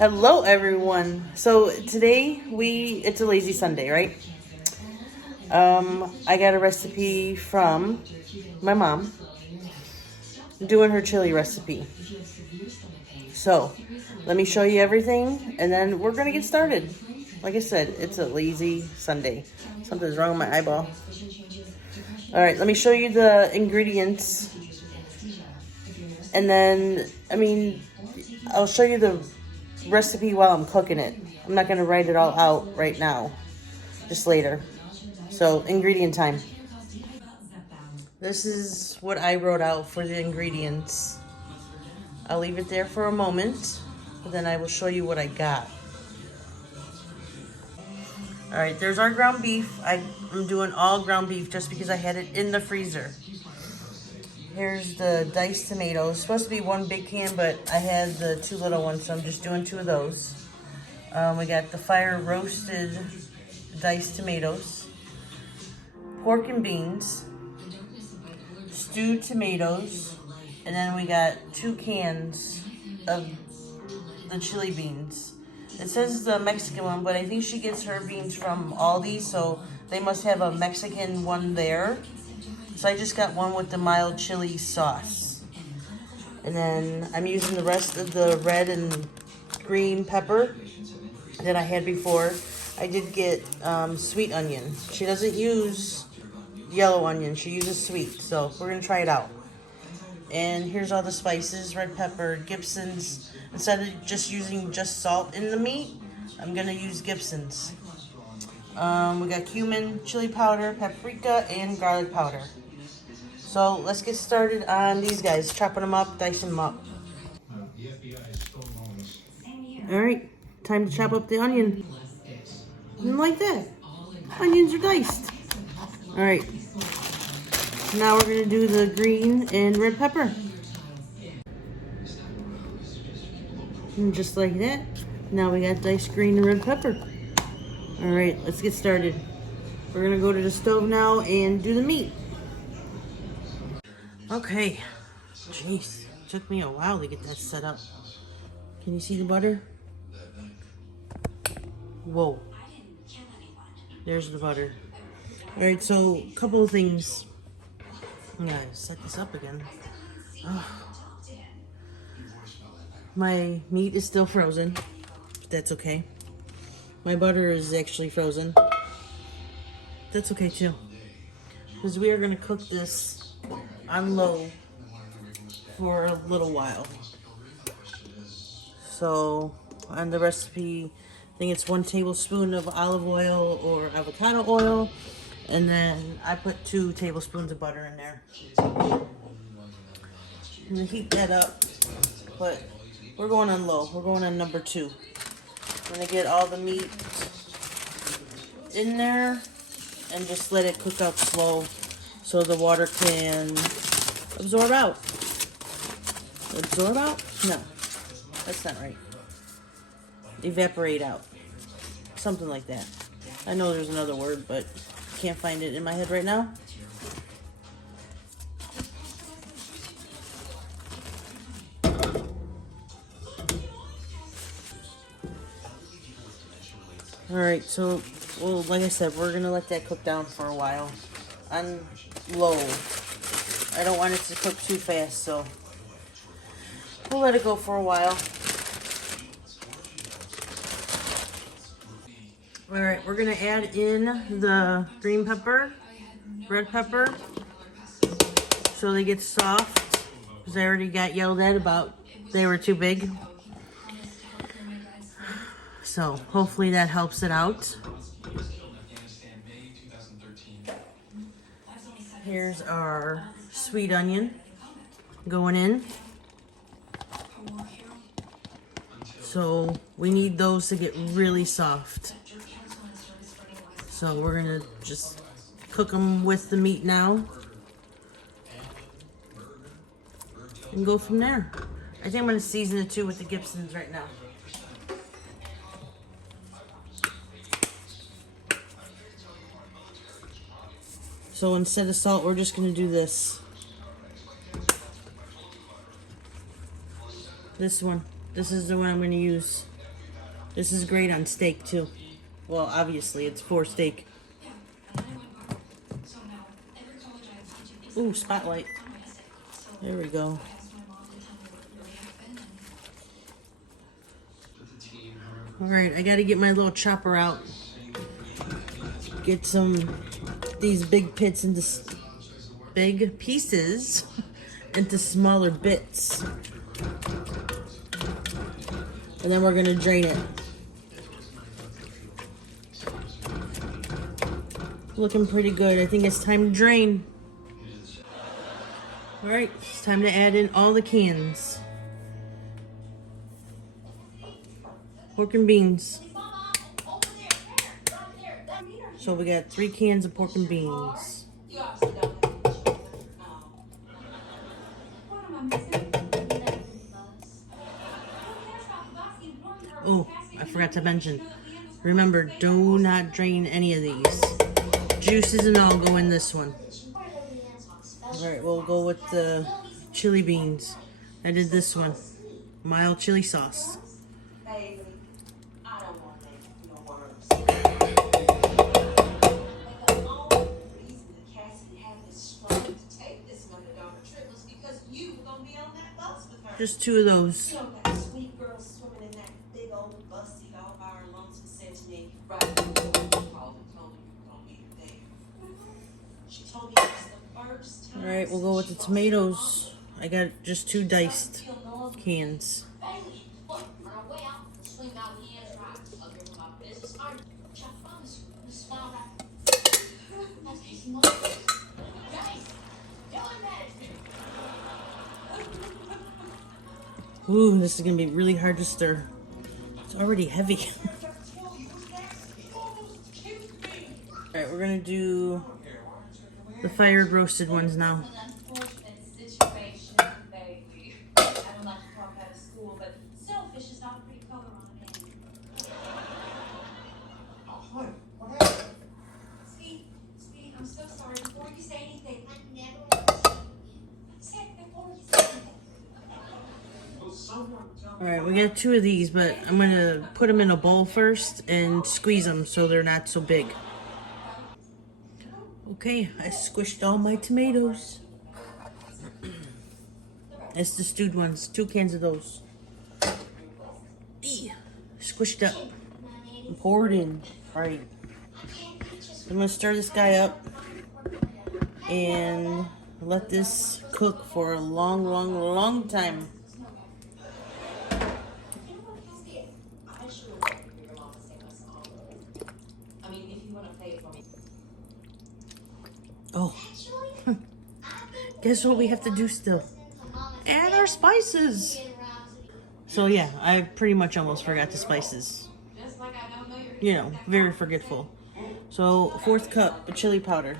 Hello everyone. So today it's a lazy Sunday, right? I got a recipe from my mom. I'm doing her chili recipe. So let me show you everything and then we're gonna get started. Like I said, it's a lazy Sunday. Something's wrong with my eyeball. Alright, let me show you the ingredients. And then, I'll show you the recipe while I'm cooking it. I'm not going to write it all out right now, just later. So, ingredient time. This is what I wrote out for the ingredients. I'll leave it there for a moment, but then I will show you what I got. Alright, there's our ground beef. I'm doing all ground beef just because I had it in the freezer. Here's the diced tomatoes. It's supposed to be one big can, but I had the 2 little ones, so I'm just doing 2 of those. We got the fire roasted diced tomatoes, pork and beans, stewed tomatoes, and then we got 2 cans of the chili beans. It says the Mexican one, but I think she gets her beans from Aldi, so they must have a Mexican one there. So I just got one with the mild chili sauce. And then I'm using the rest of the red and green pepper that I had before. I did get sweet onion. She doesn't use yellow onion. She uses sweet. So we're going to try it out. And here's all the spices. Red pepper, Gibson's. Instead of just using just salt in the meat, I'm going to use Gibson's. We got cumin, chili powder, paprika, and garlic powder. So let's get started on these guys. Chopping them up, dicing them up. Alright, time to chop up the onion. And like that. Onions are diced. Alright. Now we're going to do the green and red pepper. And just like that. Now we got diced green and red pepper. Alright, let's get started. We're going to go to the stove now and do the meat. Okay, jeez, took me a while to get that set up. Can you see the butter? Whoa, there's the butter. All right, so a couple of things. I'm gonna set this up again. Oh. My meat is still frozen, but that's okay. My butter is actually frozen. That's okay too, because we are gonna cook this on low for a little while. So on the recipe, I think it's 1 tablespoon of olive oil or avocado oil, and then I put 2 tablespoons of butter in there. I'm gonna heat that up, but we're going on low. We're going on number 2. I'm gonna get all the meat in there and just let it cook up slow so the water can absorb out. Absorb out? No, that's not right. Evaporate out. Something like that. I know there's another word, but can't find it in my head right now. Alright, so, well, like I said, we're going to let that cook down for a while. On low. I don't want it to cook too fast, so we'll let it go for a while. Alright, we're going to add in the green pepper, red pepper, so they get soft, because I already got yelled at about they were too big. So hopefully that helps it out. Here's our sweet onion going in. So we need those to get really soft. So we're gonna just cook them with the meat now and go from there. I think I'm gonna season it too with the Gibson's right now. So instead of salt, we're just gonna do this. This one. This is the one I'm gonna use. This is great on steak too. Well, obviously it's for steak. Ooh, spotlight. There we go. Alright, I gotta get my little chopper out. Get these big pits into big pieces into smaller bits. And then we're gonna drain it. Looking pretty good. I think it's time to drain. Alright, it's time to add in all the cans. Pork and beans. So we got 3 cans of pork and beans. Oh, I forgot to mention. Remember, do not drain any of these. Juices and all go in this one. Alright, we'll go with the chili beans. I did this one. Mild chili sauce. Just 2 of those. Alright, we'll go with the tomatoes. I got just 2 diced cans. Ooh, this is gonna be really hard to stir. It's already heavy. Alright, we're gonna do the fired roasted ones now. I'm so sorry. Before you say anything, Alright, we got 2 of these, but I'm gonna put them in a bowl first and squeeze them so they're not so big. Okay, I squished all my tomatoes. It's the stewed ones, 2 cans of those. Squished up and poured in. Alright, I'm gonna stir this guy up and let this cook for a long, long, long time. Oh, guess what we have to do still? Add our spices. So yeah, I pretty much almost forgot the spices. You know, very forgetful. So 4th cup of chili powder.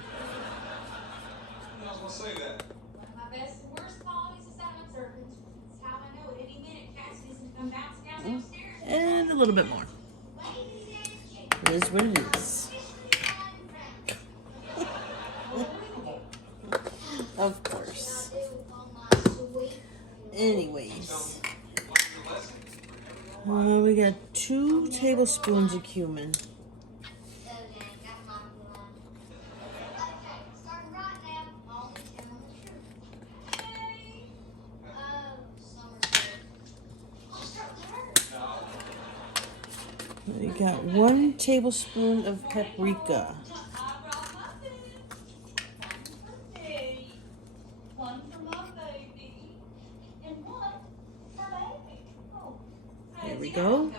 And a little bit more. It is what it is. Of course. Anyways. We got 2 tablespoons of cumin. We got 1 tablespoon of paprika. There we go.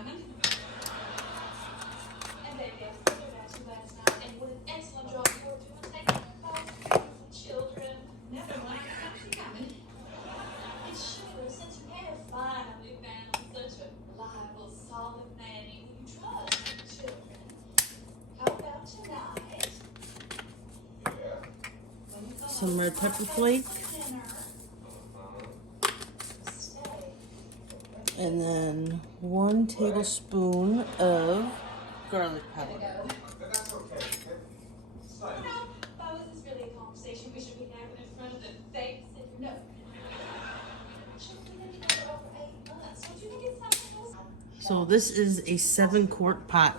Some red pepper flake. And then 1 tablespoon of garlic powder. So this is a 7-quart pot.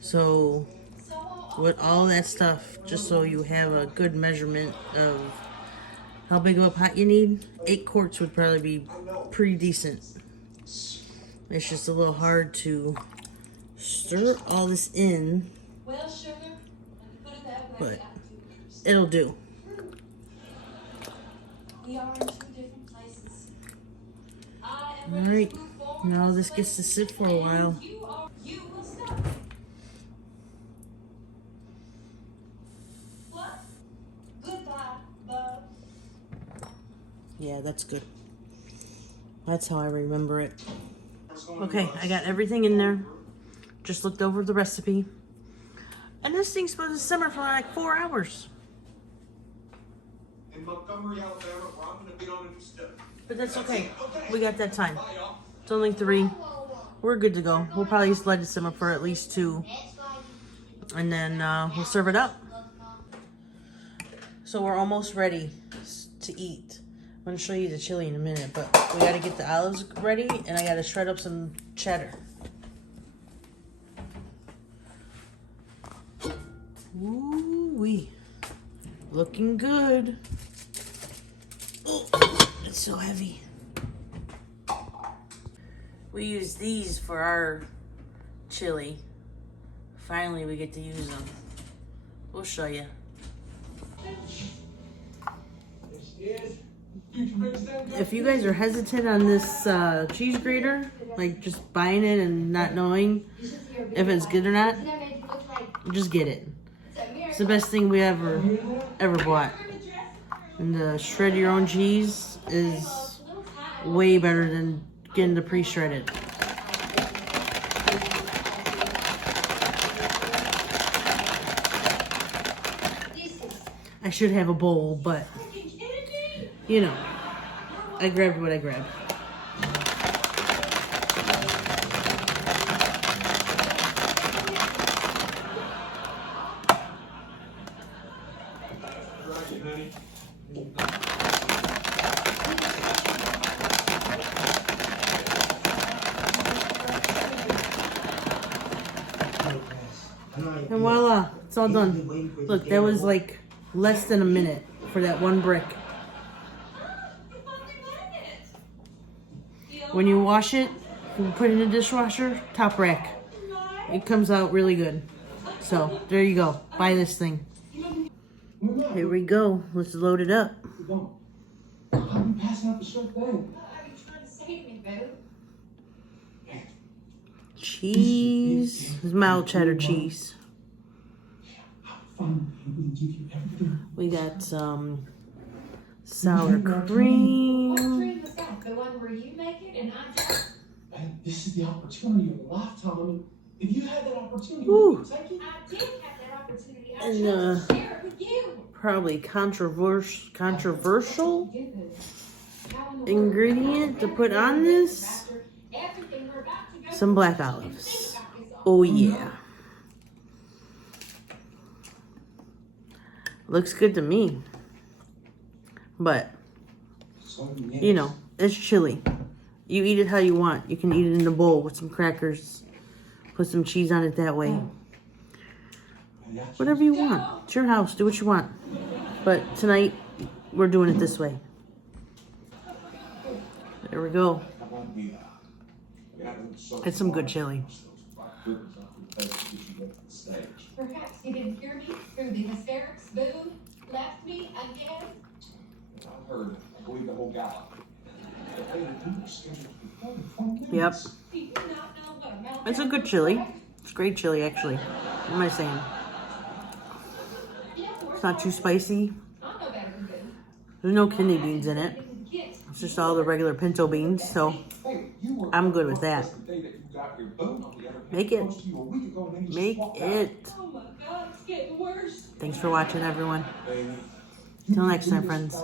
So with all that stuff, just so you have a good measurement of how big of a pot you need, 8 quarts would probably be pretty decent. It's just a little hard to stir all this in, Well, sugar, put it that way. but it'll do. We are in 2 different places. I am All ready right, to move forward. now this gets to sit for a while. You will stop. What? Goodbye, Bub. Yeah, that's good. That's how I remember it. Okay, I got everything in there. Just looked over the recipe. And this thing's supposed to simmer for like 4 hours. In Montgomery, Alabama, where I'm gonna be on a new step. But that's okay. We got that time. It's only 3. We're good to go. We'll probably just let it simmer for at least 2. And then we'll serve it up. So we're almost ready to eat. I'm going to show you the chili in a minute, but we got to get the olives ready, and I got to shred up some cheddar. Ooh-wee. Looking good. Oh, it's so heavy. We use these for our chili. Finally, we get to use them. We'll show you. If you guys are hesitant on this cheese grater, like just buying it and not knowing if it's good or not, just get it. It's the best thing we ever bought. And the shred your own cheese is way better than getting the pre-shredded. I should have a bowl, but you know, I grabbed what I grabbed. And voila, it's all done. Look, that was like less than a minute for that one brick. When you wash it, you put it in the dishwasher, top rack. It comes out really good. So, there you go. Buy this thing. Here we go. Let's load it up. I'm passing out the short thing. What are you trying to say to me, Boo? Cheese. This is mild cheddar cheese. We got some sour What cream. dream was that? The one where you make it and I do? Man, this is the opportunity of a lifetime. I mean, if you had that opportunity, Woo. would you take it? I did have that opportunity. I And, chose to share it with you. Probably controversial How in the world ingredient to put on this. after everything we're about to go Some black through, olives. think about this all. Oh yeah. Looks good to me. But, you know, it's chili. You eat it how you want. You can eat it in a bowl with some crackers. Put some cheese on it that way. Whatever you want. It's your house. Do what you want. But tonight, we're doing it this way. There we go. It's some good chili. Perhaps you didn't hear me through the hysterics. Boo left me again. I heard, I believe the whole gallop. Yep. Do you not know what a meltdown It's a good chili. It's great chili, actually. What am I saying? It's not too spicy. I know better than Boo. There's no kidney beans in it. It's just all the regular pinto beans, so I'm good with that. Make it. Make it. Oh my God, it's getting worse. Thanks for watching, everyone. Till next time, friends.